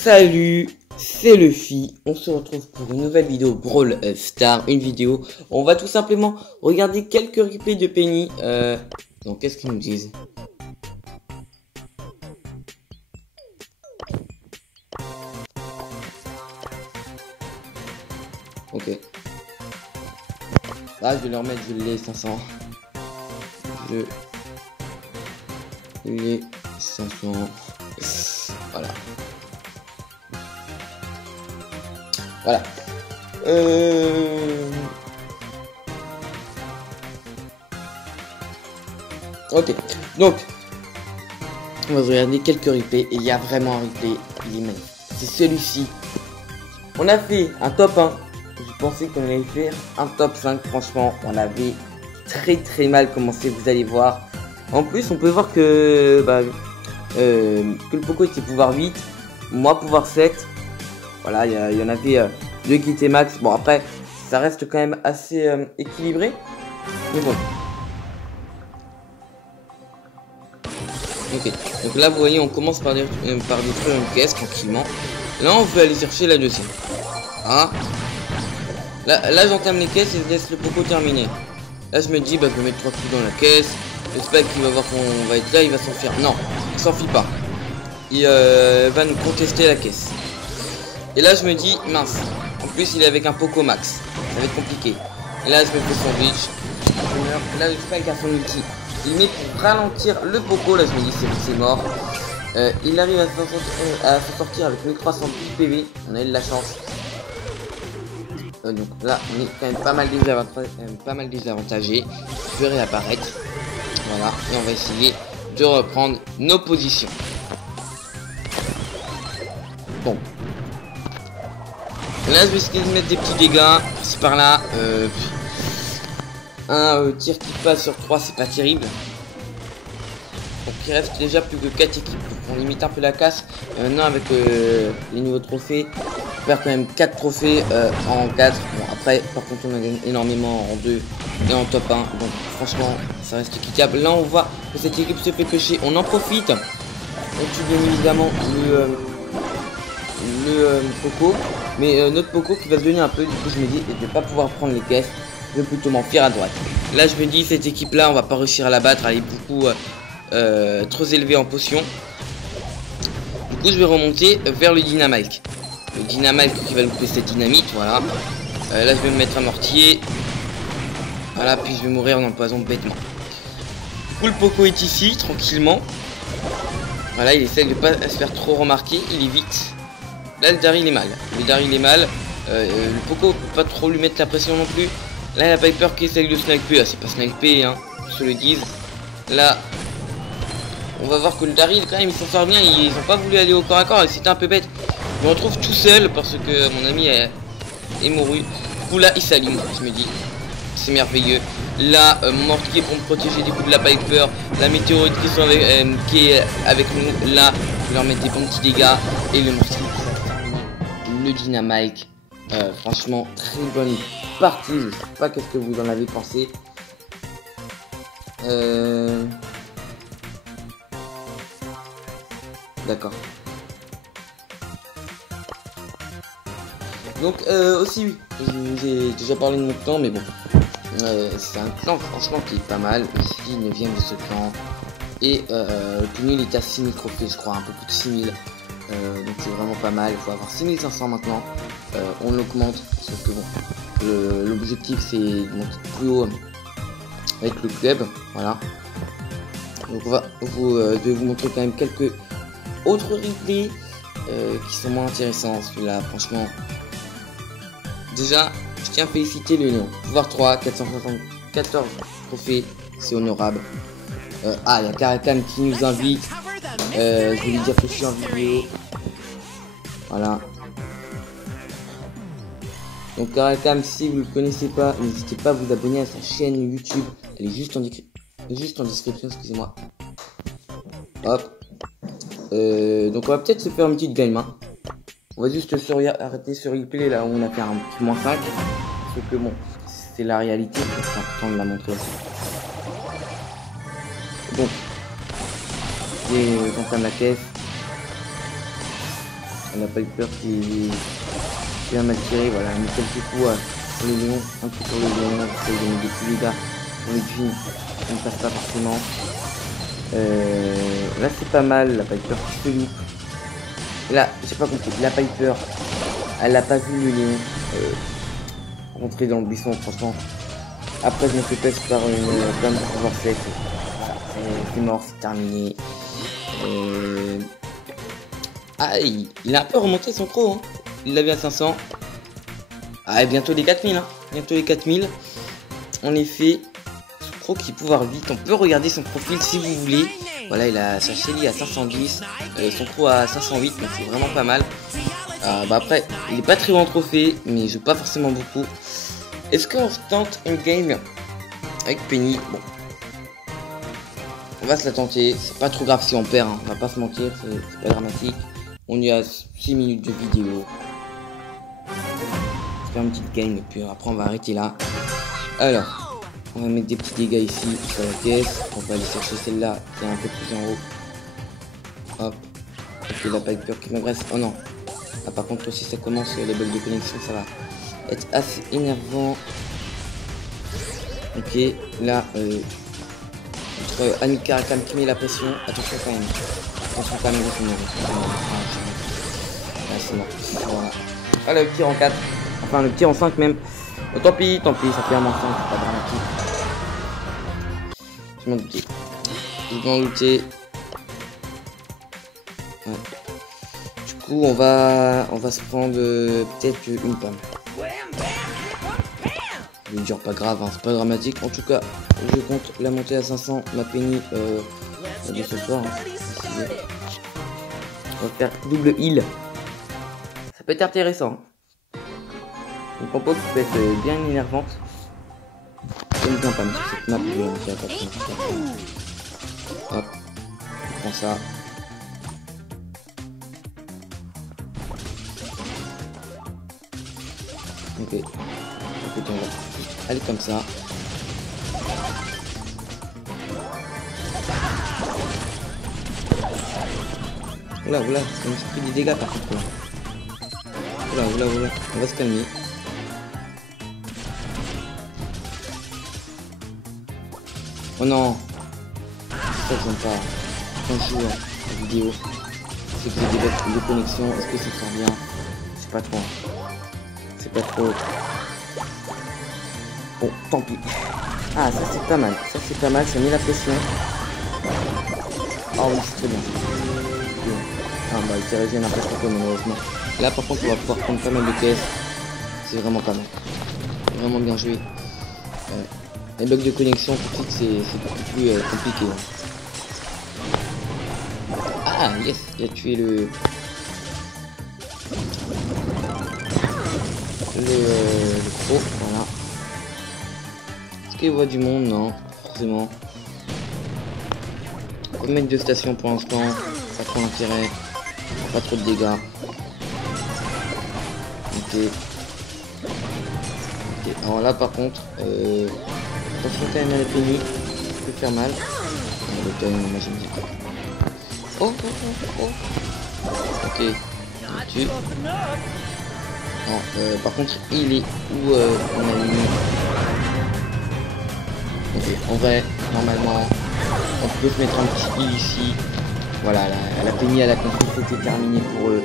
Salut, c'est Luffy, on se retrouve pour une nouvelle vidéo Brawl Stars, une vidéo où on va tout simplement regarder quelques replays de Penny. Donc qu'est-ce qu'ils nous disent? Ok. Là je vais leur mettre, je l'ai 500. Je l'ai 500. Voilà. Voilà. Ok. Donc, on va regarder quelques replays. Et il y a vraiment un replay. Il est magnifique. C'est celui-ci. On a fait un top 1. Je pensais qu'on allait faire un top 5. Franchement, on avait très mal commencé. Vous allez voir. En plus, on peut voir que le Poco était pouvoir 8. Moi, pouvoir 7. Voilà, il y en avait deux qui étaient max. Bon, après, ça reste quand même assez équilibré. Mais bon. Ok. Donc là, vous voyez, on commence par détruire une caisse tranquillement. Là, on veut aller chercher la deuxième. Hein? Là j'entame les caisses et je laisse le Poco terminer. Là, je me dis, bah, je vais mettre 3 coups dans la caisse. J'espère qu'il va voir qu'on va être là, il va s'enfuir. Non, il s'enfuit pas. Il va nous contester la caisse. Et là je me dis mince, en plus il est avec un Poco max, ça va être compliqué. Et là je me fais sandwich, je meurs. Là je fais avec son ulti, il met pour ralentir le Poco. Là je me dis c'est mort. Il arrive à s'en sortir avec 1310 PV, on a eu de la chance. Donc là on est quand même pas mal désavantagé. Je vais réapparaître. Voilà, et on va essayer de reprendre nos positions. Bon. Là je vais essayer de mettre des petits dégâts par-ci par-là. Un tir qui passe sur 3, c'est pas terrible. Donc il reste déjà plus que 4 équipes. Donc on limite un peu la casse. Maintenant avec les nouveaux trophées, on perd quand même 4 trophées en 4. Bon après par contre on a gagné énormément en 2 et en top 1. Donc franchement ça reste équitable. Là on voit que cette équipe se fait pêcher. On en profite. On tue bien évidemment le Poco. Mais notre Poco qui va se donner un peu, du coup je me dis, je vais pas pouvoir prendre les caisses, je vais plutôt m'enfuir à droite. Là je me dis, cette équipe là, on va pas réussir à la battre, elle est beaucoup trop élevée en potion. Du coup je vais remonter vers le Dynamite. Le Dynamite qui va nous couper cette dynamite, voilà. Là je vais me mettre un mortier. Voilà, puis je vais mourir en empoison bêtement. Du coup le Poco est ici, tranquillement. Voilà, il essaie de pas se faire trop remarquer, il est vite. Là le Daryl est mal. Le Poco peut pas trop lui mettre la pression non plus. Là il y a Piper qui essaye de sniper. Ah, c'est pas sniper hein, je le dise. Là on va voir que le Daryl quand même il s'en sort bien. Ils ont pas voulu aller au corps à corps et c'était un peu bête. Je me retrouve tout seul parce que mon ami est mouru. Du coup là il s'aligne, je me dis. C'est merveilleux. Là mon mortier pour me protéger des coups de la Piper. La météorite qui est avec nous. Là je leur mettre des bons petits dégâts. Et le mortier. Le Dynamite, franchement très bonne partie. Je sais pas qu'est-ce que vous en avez pensé. D'accord. Donc aussi oui, j'ai déjà parlé de mon clan, mais bon, c'est un clan franchement qui est pas mal. Ici 9ème de ce clan. Et le nul est à 6000 trophées, je crois, un peu plus de 6000. Donc c'est vraiment pas mal. Il faut avoir 6500 maintenant. On l'augmente, sauf que bon, l'objectif c'est de monter plus haut avec le club. Voilà. Donc je vais vous montrer quand même quelques autres replays qui sont moins intéressants. Celui-là, franchement. Déjà, je tiens à féliciter le Néon. Pouvoir 3, 474 trophées, c'est honorable. Il y a Karakam qui nous invite. Je vais lui dire que je suis en vidéo. Voilà. Donc Karakam, si vous ne le connaissez pas, n'hésitez pas à vous abonner à sa chaîne YouTube. Elle est juste en description, excusez-moi. Hop. Donc on va peut-être se faire une petite game. Hein. On va juste arrêter ce replay là où on a fait un petit -5. Sauf que bon, c'est la réalité, c'est important de la montrer. Donc, j'entame la caisse. On n'a pas eu peur qui va mal tirer. Voilà, on met quelques coups sur le lion, un coup sur le lion, essaye de mettre des petits dégâts sur les dunes, ça ne passe pas forcément. Là c'est pas mal, la Piper qui se loupe. Là, j'ai pas compris, la Piper, elle a pas vu le lion rentrer dans le buisson, franchement. Après je me fais pèse par une flamme de pouvoir sec. C'est mort, c'est terminé. Ah, il a un peu remonté son croc, hein. Il l'avait à 500. Ah, et bientôt les 4000, hein. Bientôt les 4000. En effet, son croc qui pouvoir vite. On peut regarder son profil si vous voulez. Voilà, il a sa Shelly à 510. Son croc à 508, donc c'est vraiment pas mal. Bah après, il est pas très bon en trophée, mais il joue pas forcément beaucoup. Est-ce qu'on se tente une game avec Penny? Bon. On va se la tenter. C'est pas trop grave si on perd, hein. On va pas se mentir, c'est pas dramatique. On y a 6 minutes de vidéo. On va faire une petite game et puis après on va arrêter là. Alors, on va mettre des petits dégâts ici sur la caisse. On va aller chercher celle-là qui est un peu plus en haut. Hop. Ok, la Piper qui m'agresse. Oh non. Ah, par contre, si ça commence les bugs de connexion, ça va être assez énervant. Ok, là, Annika Rakam qui met la pression. Attention quand même. Attention quand même. Ah, c'est mort. Voilà. Ah, le tir en 4. Enfin, le tir en 5 même. Oh, tant pis, ça fait un moins 5. C'est pas dramatique. Je m'en doutais. Je m'en doutais. Ouais. Du coup, on va se prendre peut-être une pomme. Je vais dire pas grave, hein, c'est pas dramatique. En tout cas, je compte la montée à 500. Ma Penny de ce soir. Hein, on va faire double heal. Ça peut être intéressant. Une compo qui peut être bien énervante. J'aime bien pas cette map. Hop, on prend ça. Ok. Écoute, on va aller comme ça. Oula, oula, ça me fait des dégâts par contre. Oula, oula, oula, on va se calmer. Oh non, ça j'aime pas. Quand je joue en vidéo, c'est que j'ai des bugs de connexion. Est-ce que ça sort bien? C'est pas trop. C'est pas trop. Bon, tant pis. Ah, ça c'est pas mal. Ça c'est pas mal, ça met la pression. Oh oui, c'est très bien. Ah bah il s'est régénéré n'importe quoi malheureusement. Là par contre on va pouvoir prendre pas mal de caisses. C'est vraiment pas mal. Vraiment bien joué. Les bugs de connexion tout de suite c'est beaucoup plus compliqué. Ah yes, il a tué le pro, voilà. Est-ce qu'il voit du monde? Non, forcément. On peut mettre 2 stations pour l'instant, ça prend l'intérêt. Pas trop de dégâts. Ok. Ok, alors là par contre, attention quand même à la Penny, ça peut faire mal. Le time, moi j'aime bien. Oh, oh, oh, oh. Ok, on tue. Non, par contre, il est où on a mis. Ok, en vrai, normalement, on peut se mettre un petit heal ici. Voilà, la Penny, elle a compris que c'était terminé pour eux.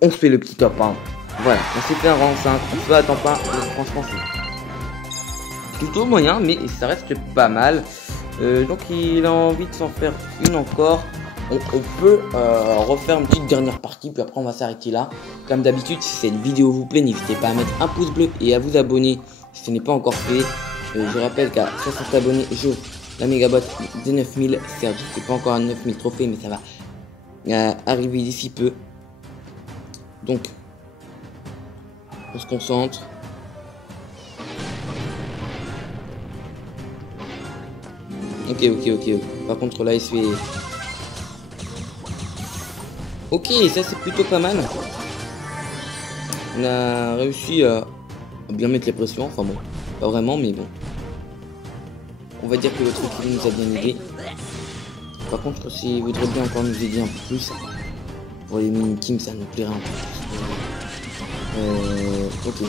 On fait le petit top 1. Voilà, on s'est fait un rang 5. On se attend pas. Franchement, c'est plutôt moyen, mais ça reste pas mal. Donc, il a envie de s'en faire une encore. On peut refaire une petite dernière partie, puis après, on va s'arrêter là. Comme d'habitude, si cette vidéo vous plaît, n'hésitez pas à mettre un pouce bleu et à vous abonner si ce n'est pas encore fait. Je rappelle qu'à 60 abonnés, j'ouvre la mégabot des 9000. Certes, je ne sais pas encore à 9000 trophées, mais ça va arriver d'ici peu. Donc, on se concentre. Ok. Par contre, là, il se fait... Ok, ça, c'est plutôt pas mal. On a réussi à bien mettre les pressions. Enfin bon, pas vraiment, mais bon. On va dire que le truc nous a bien aidé. Par contre, s'il voudrait bien encore nous aider un peu plus, Pour les mini-teams, ça nous plairait un peu. Ok.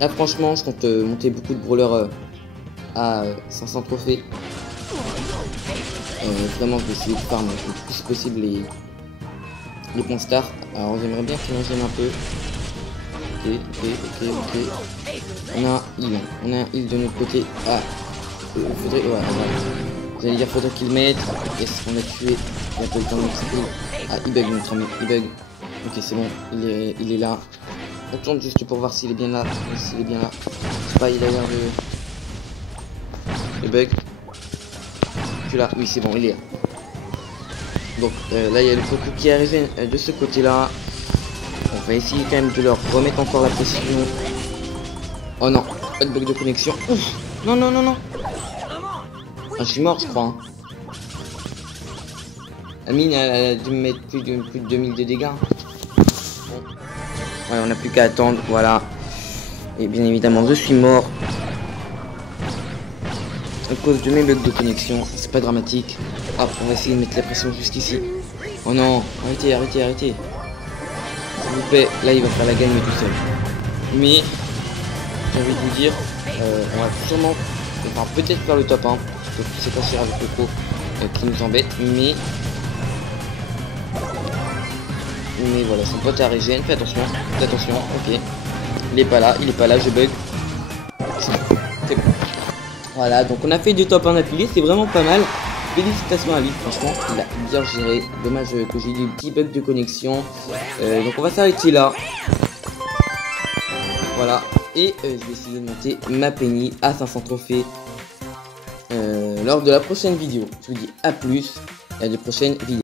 Là franchement je compte monter beaucoup de brawlers à 500 trophées. Vraiment je vais essayer de farm le plus possible les points stars. Alors j'aimerais bien qu'ils nous aiment un peu. Ok. On a un heal de notre côté. Ah faudrait. Ouais, j'allais dire faudrait qu'il mette. Yes, on a tué. Il a pas eu le temps de notre heal. Ah il bug notre ami, il bug. Ok c'est bon, il est là. On tourne juste pour voir s'il est bien là. S'il est bien là. Je sais pas, il a l'air de bug. Tu là? Oui, c'est bon, il est là. Donc là, il y a le Poco qui est arrivé de ce côté-là. On va essayer quand même de leur remettre encore la pression. Oh non, pas de bug de connexion. Ouf. Non. Ah, je suis mort, je crois. Hein. La mine, elle a dû me mettre plus de 2000 de dégâts. Ouais, on n'a plus qu'à attendre, voilà. Et bien évidemment, je suis mort. À cause de mes bugs de connexion, c'est pas dramatique. Hop, on va essayer de mettre la pression jusqu'ici. Oh non, arrêtez. S'il vous plaît, là il va faire la gagne tout seul. Mais, j'ai envie de vous dire, on va sûrement, enfin peut-être faire le top 1. Parce que c'est pas cher avec le pro qui nous embête, mais voilà, son pote à régène, fais attention, ok. Il est pas là, je bug. C'est bon. Voilà, donc on a fait 2 top 1 d'affilée, c'est vraiment pas mal. Félicitations à lui, franchement, il a bien géré. Dommage que j'ai eu des petits bugs de connexion. Donc on va s'arrêter là. Voilà, et je vais essayer de monter ma Penny à 500 trophées lors de la prochaine vidéo. Je vous dis à plus, et à de prochaines vidéos.